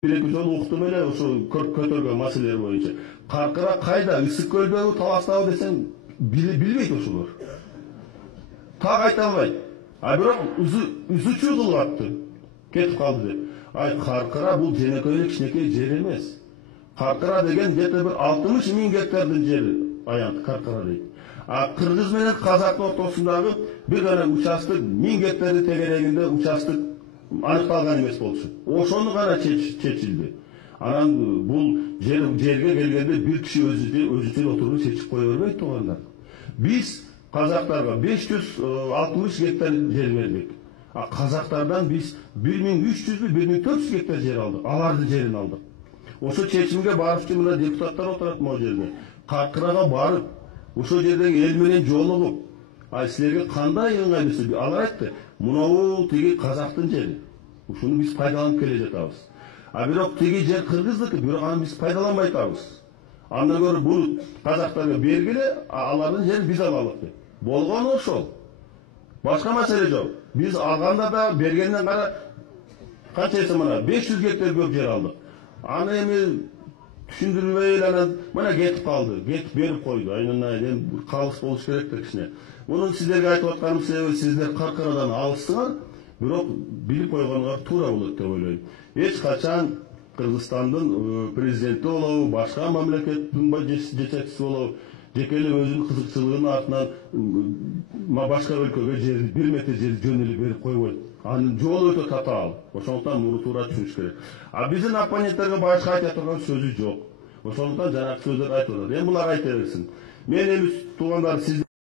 Bir-эки жолу уктум эле ошо көтөргөн маселелер боюнча. Каркыра кайда, Ысык көлдөгү, Таластагы десең билбейт ошолор. Так айта албайт. А бирок үзүчү кылып кетип калды деп. Ай Каркыра бул женекей кичинекей жер эмес. Каркыра деген где-то бир 60 миң гектардын жери аянт Каркыра дейт. А Кыргыз менен Казактын ортосундагы бир гана участок 1000 гектарды тегерегинде участок аныкталган эмес болчу. Ошону гана чечилди. Анан бул жерге келгенде бир киши өзүчө отуруп чечип кое бербейт туугандар. Биз казактарга 560 гектар жер бердик. А казактардан биз 1300 1400 гектар жер алдык. Алардын жерин алдык. Ошо чечимге барып мына депутаттар отурат могу жерде. Каркырага барып, ошо жердеги эл менен жолугуп, а силерге кандай ыңгайлуу? Алар айтты, мынау тиги казактын жери. Ушуну биз пайдаланып келе жатабыз. А бирок тиги жер кыргыздыкы, бирок аны биз пайдаланбай атабыз. Андан көрө бул казактарга бергиле, алардын жерин биз алалык деп. Болгону ошол. Башка маселе жок. Биз алганда да бергенден кара канча эсе мына 500 гектар көп жер алдык. Аны эми түшүндүрбөй эле анан мына кетип калды. Кетип берип койду. Айнан калыс болуш керек да кичине. Муну сиздерге айтып атканым себеби сиздер Каркырадан алыстыңар, бирок билип койгонуңар туура болот деп ойлойм. Эч качан Кыргызстандын президенти болобу, башка мамлекеттин жетекчиси болобу, жеке эле өзүнүн кызыкчылыгынын артынан башка өлкөгө жерди 1 метр жер жөн эле берип койбойт. Анын жолу өтө татаал. Ошондуктан муну туура түшүнүш керек. А биздин оппоненттерге башка айта турган сөзү жок. Ошондуктан жанагы сөздөрдү айтып атат. Эми булар айта берсин. Мен эми туугандар